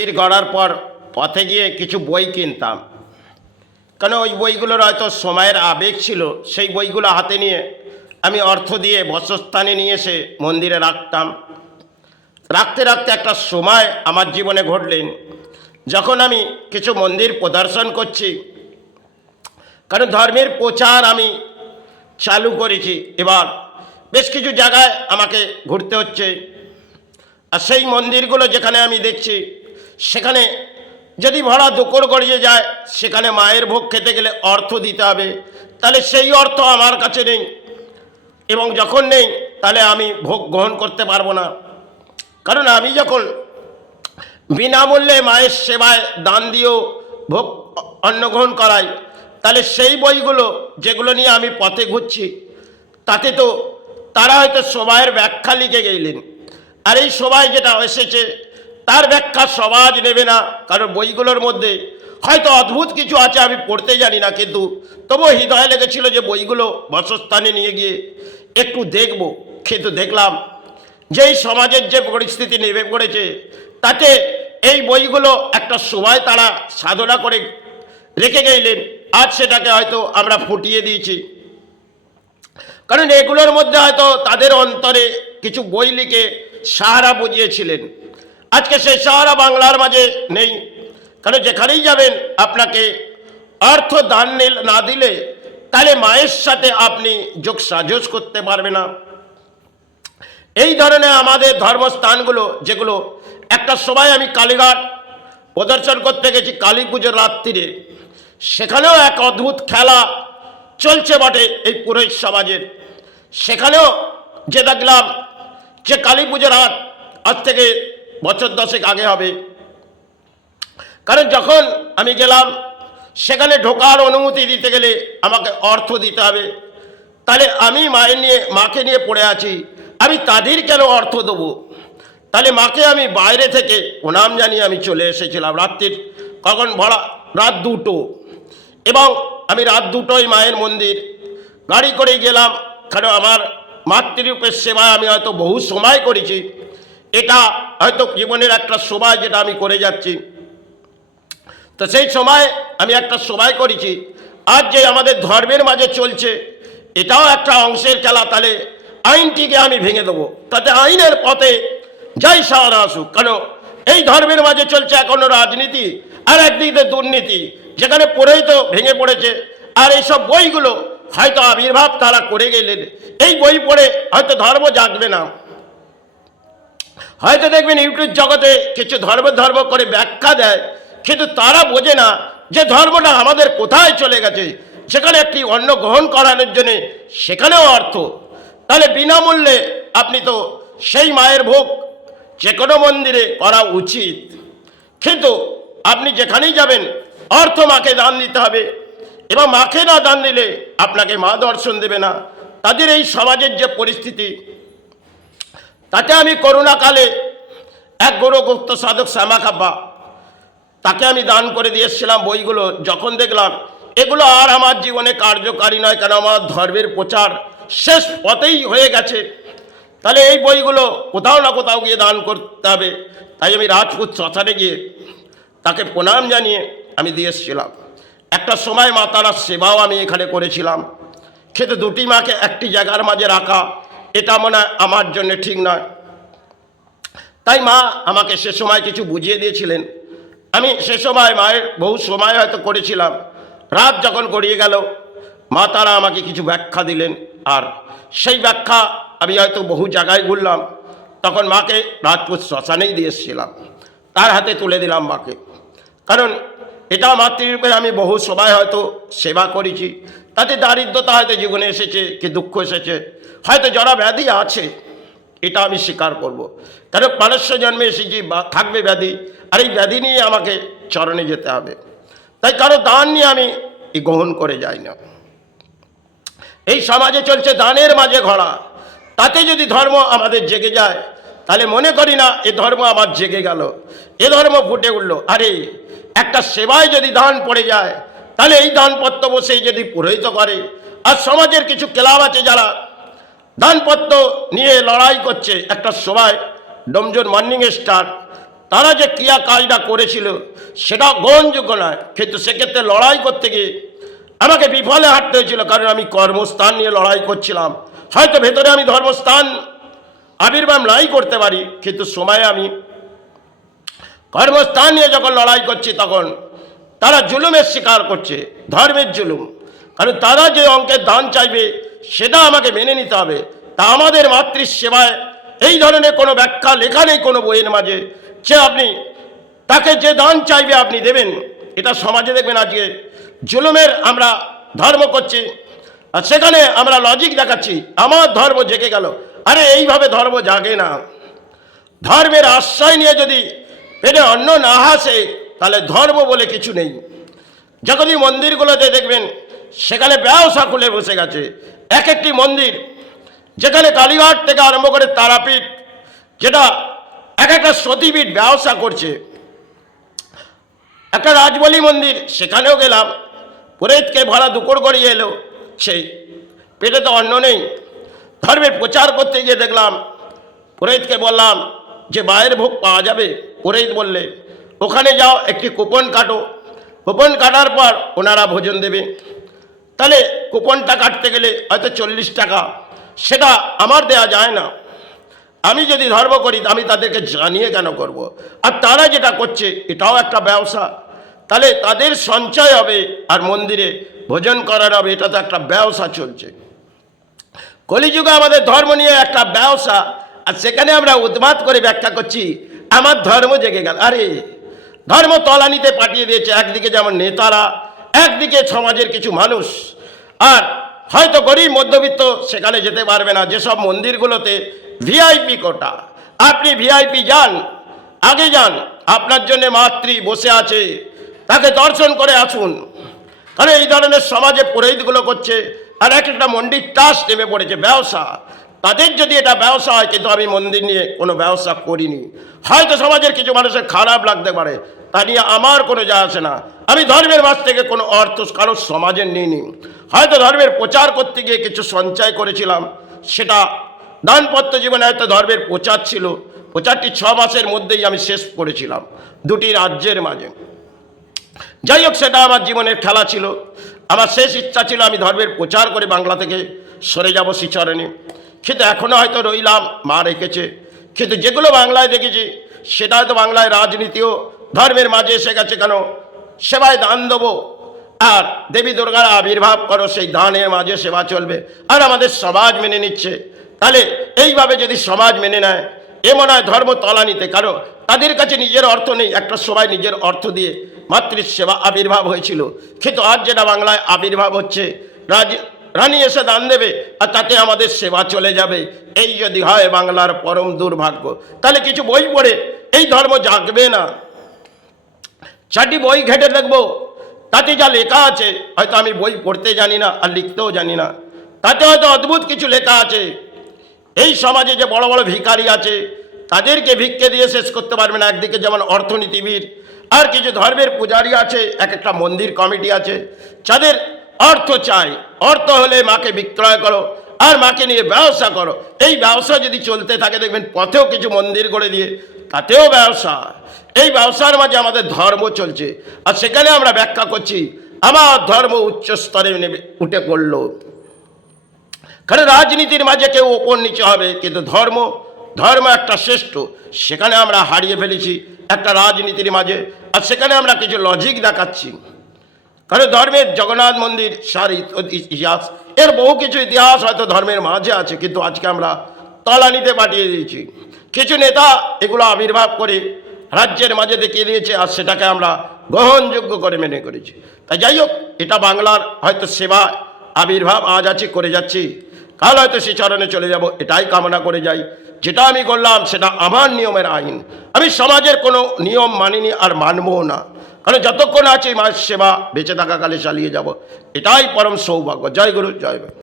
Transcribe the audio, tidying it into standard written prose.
মন্দির গড়ার পর পথে গিয়ে কিছু বই কিনতাম, কারণ ওই বইগুলোর হয়তো সময়ের আবেগ ছিল। সেই বইগুলো হাতে নিয়ে আমি অর্থ দিয়ে বসস্থানে নিয়ে এসে মন্দিরে রাখতাম। রাখতে রাখতে একটা সময় আমার জীবনে ঘটলেন, যখন আমি কিছু মন্দির প্রদর্শন করছি, কারণ ধর্মের প্রচার আমি চালু করেছি। এবার বেশ কিছু জায়গায় আমাকে ঘুরতে হচ্ছে, আর সেই মন্দিরগুলো যেখানে আমি দেখছি, সেখানে যদি ভাড়া দুকর গড়িয়ে যায়, সেখানে মায়ের ভোগ খেতে গেলে অর্থ দিতে হবে। তাহলে সেই অর্থ আমার কাছে নেই, এবং যখন নেই তাহলে আমি ভোগ গ্রহণ করতে পারবো না। কারণ আমি যখন বিনামূল্যে মায়ের সেবায় দান দিয়েও ভোগ অন্ন গ্রহণ করাই, তাহলে সেই বইগুলো যেগুলো নিয়ে আমি পথে ঘুরছি, তাতে তো তারা হয়তো সবাইয়ের ব্যাখ্যা লিখে গেলেন, আর এই সবাই যেটা এসেছে তার ব্যাখ্যা সমাজ নেবে না। কারণ বইগুলোর মধ্যে হয়তো অদ্ভুত কিছু আছে, আমি পড়তে জানি না, কিন্তু তবুও হৃদয় লেগেছিল যে বইগুলো বাসস্থানে নিয়ে গিয়ে একটু দেখব। কিন্তু দেখলাম যে এই সমাজের যে পরিস্থিতি নেমে পড়েছে, তাতে এই বইগুলো একটা সময় তারা সাধনা করে রেখে গেলেন, আজ সেটাকে হয়তো আমরা ফুটিয়ে দিয়েছি। কারণ এগুলোর মধ্যে হয়তো তাদের অন্তরে কিছু বই লিখে সাহারা বুঝিয়েছিলেন। আজকে সেই সাহারা বাংলার মাঝে নেই। কারণ যেখানেই যাবেন আপনাকে অর্থ দান না দিলে তাহলে মায়ের সাথে আপনি যোগ সাজস করতে পারবে না। এই ধরনের আমাদের ধর্মস্থানগুলো, যেগুলো একটা সময় আমি কালীঘাট প্রদর্শন করতে গেছি কালী পুজোর রাত্রিরে, সেখানেও এক অদ্ভুত খেলা চলছে বটে এই পুরোহিত সমাজের। সেখানেও যে দেখলাম যে কালী পুজোর রাত আজ থেকে বছর 10 আগে হবে। কারণ যখন আমি গেলাম, সেখানে ঢোকার অনুমতি দিতে গেলে আমাকে অর্থ দিতে হবে। তাহলে আমি মাকে নিয়ে পড়ে আছি, আমি তাদের কেন অর্থ দেবো? তাহলে মাকে আমি বাইরে থেকে প্রণাম জানিয়ে আমি চলে এসেছিলাম। রাত্রির কখন ভাড়া রাত 2টো, এবং আমি রাত 2টোয় মায়ের মন্দির গাড়ি করে গেলাম। কারণ আমার মাতৃরূপের সেবায় আমি হয়তো বহু সময় করেছি, এটা হয়তো জীবনের একটা সময় যেটা আমি করে যাচ্ছি। তো সেই সময় আমি একটা সময় করেছি, আজ যে আমাদের ধর্মের মাঝে চলছে এটাও একটা অংশের খেলা। তাহলে আইনটিকে আমি ভেঙে দেবো, তাতে আইনের পথে যাই সাহারা আসুক। কারণ এই ধর্মের মাঝে চলছে এখনো রাজনীতি, আর একদিকে দুর্নীতি, যেখানে পড়েই তো ভেঙে পড়েছে। আর এইসব বইগুলো হয়তো আবির্ভাব তারা করে গেলেন, এই বই পড়ে হয়তো ধর্ম জাগবে না। হয়তো দেখবেন ইউটিউব জগতে কিছু ধর্ম করে ব্যাখ্যা দেয়, কিন্তু তারা বোঝে না যে ধর্মটা আমাদের কোথায় চলে গেছে। সেখানে একটি অন্ন গ্রহণ করানোর জন্যে সেখানেও অর্থ। তাহলে বিনামূল্যে আপনি তো সেই মায়ের ভোগ যে কোনো মন্দিরে করা উচিত, কিন্তু আপনি যেখানেই যাবেন অর্থ মাকে দান দিতে হবে, এবং মাকে না দান দিলে আপনাকে মা দর্শন দেবে না। তাদের এই সমাজের যে পরিস্থিতি, তাতে আমি করোনাকালে এক গৌরগুপ্ত সাধক শ্যামাখাব্বা, তাকে আমি দান করে দিয়েছিলাম বইগুলো। যখন দেখলাম এগুলো আর আমার জীবনে কার্যকারী নয়, কারণ আমার ধর্মের প্রচার শেষ পথেই হয়ে গেছে, তাহলে এই বইগুলো কোথাও না কোথাও গিয়ে দান করতে হবে। তাই আমি রাজপুত শ্মশানে গিয়ে তাকে প্রণাম জানিয়ে আমি দিয়ে এসেছিলাম। একটা সময় মা তারার সেবাও আমি এখানে করেছিলাম, কিন্তু দুটি মাকে একটি জায়গার মাঝে রাখা এটা মনে হয় আমার জন্য ঠিক নয়। তাই মা আমাকে সে সময় কিছু বুঝিয়ে দিয়েছিলেন। আমি সে সময় মায়ের বহু সময় হয়তো করেছিলাম। রাত যখন গড়িয়ে গেল, মা তারা আমাকে কিছু ব্যাখ্যা দিলেন, আর সেই ব্যাখ্যা আমি হয়তো বহু জায়গায় ঘুরলাম। তখন মাকে রাজপুত শ্মশানেই দিয়ে এসেছিলাম, তার হাতে তুলে দিলাম মাকে। কারণ এটা মাতৃরূপে আমি বহু সময় হয়তো সেবা করেছি, তাতে দারিদ্রতা হয়তো জীবনে এসেছে, কি দুঃখ এসেছে, হয়তো জরা ব্যাধি আছে, এটা আমি স্বীকার করব। কারণ মানুষ্য জন্মে এসেছি, থাকবে ব্যাধি, আর এই ব্যাধি নিয়ে আমাকে চরণে যেতে হবে। তাই কারো দান নিয়ে আমি গ্রহণ করে যাই না। এই সমাজে চলছে দানের মাঝে ঘোড়া, তাতে যদি ধর্ম আমাদের জেগে যায়, তাহলে মনে করি না এ ধর্ম আমার জেগে গেল, এ ধর্ম ফুটে উঠল। আরে একটা সেবায় যদি দান পড়ে যায়, তাহলে এই দানপত্র বসেই যদি পুরোহিত করে, আর সমাজের কিছু ক্লাব আছে যারা দানপত্র নিয়ে লড়াই করছে, একটা সময় ডোমজুর মর্নিং স্টার তারা যে ক্রিয়া কাজটা করেছিল সেটা গ্রহণযোগ্য নয়, কিন্তু সেক্ষেত্রে লড়াই করতে গিয়ে আমাকে বিফলে হাঁটতে হয়েছিল, কারণ আমি কর্মস্থান নিয়ে লড়াই করছিলাম। হয়তো ভেতরে আমি ধর্মস্থান আবির্ভাব নাই করতে পারি, কিন্তু সময়ে আমি কর্মস্থান নিয়ে যখন লড়াই করছি তখন তারা জুলুমের শিকার করছে, ধর্মের জুলুম। কারণ তারা যে অঙ্কের দান চাইবে সেটা আমাকে মেনে নিতে হবে। তা আমাদের মাতৃসেবায় এই ধরনের কোনো ব্যাখ্যা লেখা নেই কোনো বইয়ের মাঝে যে আপনি তাকে যে দান চাইবে আপনি দেবেন। এটা সমাজে দেখবেন আজকে জুলুমের আমরা ধর্ম করছি, আর সেখানে আমরা লজিক দেখাচ্ছি আমার ধর্ম জেগে গেল। আরে এইভাবে ধর্ম জাগে না। ধর্মের আশ্রয় নিয়ে যদি পেটে অন্ন না হাসে তাহলে ধর্ম বলে কিছু নেই। যখনই মন্দিরগুলোতে দেখবেন সেখানে ব্যবসা খুলে বসে গেছে, এক একটি মন্দির যেখানে কালীঘাট থেকে আরম্ভ করে তারাপীঠ, যেটা এক একটা সতীপীঠ ব্যবসা করছে। একটা রাজবলি মন্দির, সেখানেও গেলাম, পুরোহিতকে ভাড়া দুপুর করিয়ে এলো, সেই পেটে তো অন্ন নেই। ধর্মের প্রচার করতে গিয়ে দেখলাম, পুরোহিতকে বললাম যে মায়ের ভোগ পাওয়া যাবে। পুরোহিত বললে ওখানে যাও, একটি কুপন কাটো, কুপন কাটার পর ওনারা ভোজন দেবে। তাহলে কুপনটা কাটতে গেলে হয়তো 40 টাকা, সেটা আমার দেয়া যায় না। আমি যদি ধর্ম করি আমি তাদেরকে জানিয়ে কেন করব? আর তারা যেটা করছে এটাও একটা ব্যবসা। তাহলে তাদের সঞ্চয় হবে আর মন্দিরে ভোজন করার হবে, এটা তো একটা ব্যবসা চলছে। কলিযুগে আমাদের ধর্ম নিয়ে একটা ব্যবসা, আর সেখানে আমরা উন্মাদ করে ব্যাখ্যা করছি আমার ধর্ম জেগে গেল। আরে ধর্ম তলানিতে পাঠিয়ে দিয়েছে, একদিকে যেমন নেতারা, একদিকে সমাজের কিছু মানুষ। আর হয়তো গরিব মধ্যবিত্ত সেখানে যেতে পারবে না। যেসব মন্দিরগুলোতে ভিআইপি কোটা, আপনি ভিআইপি যান, আগে যান, আপনার জন্য মাতৃ বসে আছে, তাকে দর্শন করে আসুন। কারণ এই ধরনের সমাজে পুরোহিতগুলো করছে, আর এক একটা মন্দির ট্রাস্ট নেমে পড়েছে ব্যবসা। তাদের যদি এটা ব্যবসা হয়, কিন্তু আমি মন্দির নিয়ে কোনো ব্যবসা করিনি। হয়তো সমাজের কিছু মানুষের খারাপ লাগতে পারে, তা নিয়ে আমার কোনো যায় আসে না। আমি ধর্মের মাঝ থেকে কোনো অর্থ কারো সমাজের নিইনি। হয়তো ধর্মের প্রচার করতে গিয়ে কিছু সঞ্চয় করেছিলাম, সেটা দানপত্র জীবনে হয়তো ধর্মের প্রচার ছিল। প্রচারটি 6 মাসের মধ্যেই আমি শেষ করেছিলাম 2টি রাজ্যের মাঝে। যাই হোক, সেটা আমার জীবনের খেলা ছিল। আমার শেষ ইচ্ছা ছিল আমি ধর্মের প্রচার করে বাংলা থেকে সরে যাব শ্রীচরণে। কিন্তু এখনও হয়তো রইলাম, মা রেখেছে। কিন্তু যেগুলো বাংলায় দেখেছি সেটা হয়তো বাংলায় রাজনীতিও ধর্মের মাঝে এসে গেছে। কেন সেবায় দান দেবো, আর দেবী দুর্গার আবির্ভাব করো, সেই দানের মাঝে সেবা চলবে, আর আমাদের সমাজ মেনে নিচ্ছে। তাহলে এইভাবে যদি সমাজ মেনে নেয়, এ মনে হয় ধর্ম তলানিতে। কারণ তাদের কাছে নিজের অর্থ নেই, একটা সবাই নিজের অর্থ দিয়ে মাতৃসেবা আবির্ভাব হয়েছিল। কিন্তু আজ যেটা বাংলায় আবির্ভাব হচ্ছে, রানী এসে দান দেবে আর তাতে আমাদের সেবা চলে যাবে, এই যদি হয় বাংলার পরম দুর্ভাগ্য। তাহলে কিছু বই পড়ে এই ধর্ম জাগবে না। 4টি বই ঘেটে দেখবো, তাতে যা লেখা আছে, হয়তো আমি বই পড়তে জানি না আর লিখতেও জানি না, তাতে হয়তো অদ্ভুত কিছু লেখা আছে। এই সমাজে যে বড় বড় ভিখারি আছে, তাদেরকে ভিক্ষে দিয়ে শেষ করতে পারবে না। একদিকে যেমন অর্থনীতিবিদ, আর কিছু ধর্মের পূজারী আছে, এক একটা মন্দির কমিটি আছে, যাদের অর্থ চাই। অর্থ হলে মাকে বিক্রয় করো আর মাকে নিয়ে ব্যবসা করো। এই ব্যবসা যদি চলতে থাকে, দেখবেন পথেও কিছু মন্দির করে দিয়ে তাতেও ব্যবসা। এই ব্যবসার মাঝে আমাদের ধর্ম চলছে, আর সেখানে আমরা ব্যাখ্যা করছি আমার ধর্ম উচ্চ স্তরে উঠে পড়লো। কারণ রাজনীতির মাঝে কেউ ওপর নিচে হবে, কিন্তু ধর্ম একটা শ্রেষ্ঠ, সেখানে আমরা হারিয়ে ফেলেছি একটা রাজনীতির মাঝে। আর সেখানে আমরা কিছু লজিক দেখাচ্ছি। কারণ ধর্মের জগন্নাথ মন্দির সার ইতিহাস, এর বহু কিছু ইতিহাস হয়তো ধর্মের মাঝে আছে, কিন্তু আজকে আমরা তলানিতে পাঠিয়ে দিয়েছি। কিছু নেতা এগুলো আবির্ভাব করে রাজ্যের মাঝে দেখিয়ে দিয়েছে, আর সেটাকে আমরা গ্রহণযোগ্য করে মেনে করেছি। তাই যাই হোক, এটা বাংলার হয়তো সেবা আবির্ভাব আজ আছে, করে যাচ্ছি, কাল হয়তো শ্রীচরণে চলে যাব, এটাই কামনা করে যাই। যেটা আমি করলাম সেটা আমার নিয়মের আইন। আমি সমাজের কোনো নিয়ম মানিনি আর মানবও না। কারণ যতক্ষণ আছে মায়ের সেবা বেঁচে থাকাকালে চালিয়ে যাব, এটাই পরম সৌভাগ্য। জয় গুরু, জয় বাবা।